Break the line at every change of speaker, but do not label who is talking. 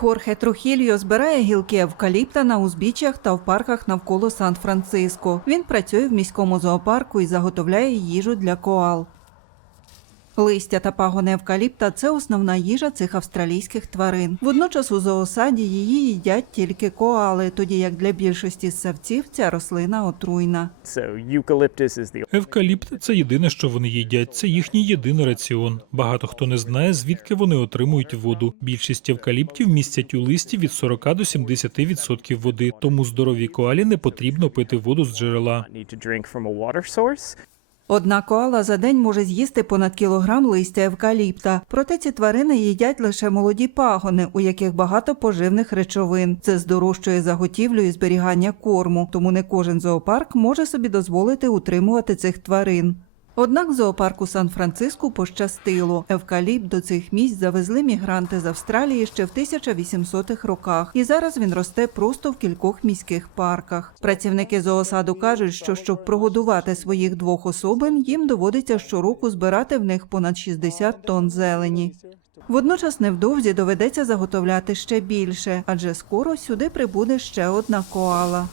Хорхе Трухільо збирає гілки евкаліпта на узбіччях та в парках навколо Сан-Франциско. Він працює в міському зоопарку і заготовляє їжу для коал. Листя та пагони евкаліпта це основна їжа цих австралійських тварин. Водночас у зоосаді її їдять тільки коали, тоді як для більшості ссавців ця рослина отруйна.
Евкаліпт це єдине, що вони їдять. Це їхній єдиний раціон. Багато хто не знає, звідки вони отримують воду. Більшість евкаліптів містять у листі від 40 до 70% води, тому здоровій коалі не потрібно пити воду з джерела.
Одна коала за день може з'їсти понад кілограм листя евкаліпта. Проте ці тварини їдять лише молоді пагони, у яких багато поживних речовин. Це здорожчує заготівлю і зберігання корму, тому не кожен зоопарк може собі дозволити утримувати цих тварин. Однак зоопарку Сан-Франциску пощастило. Евкаліпт до цих місць завезли мігранти з Австралії ще в 1800-х роках, і зараз він росте просто в кількох міських парках. Працівники зоосаду кажуть, що щоб прогодувати своїх двох особин, їм доводиться щороку збирати в них понад 60 тонн зелені. Водночас невдовзі доведеться заготовляти ще більше, адже скоро сюди прибуде ще одна коала.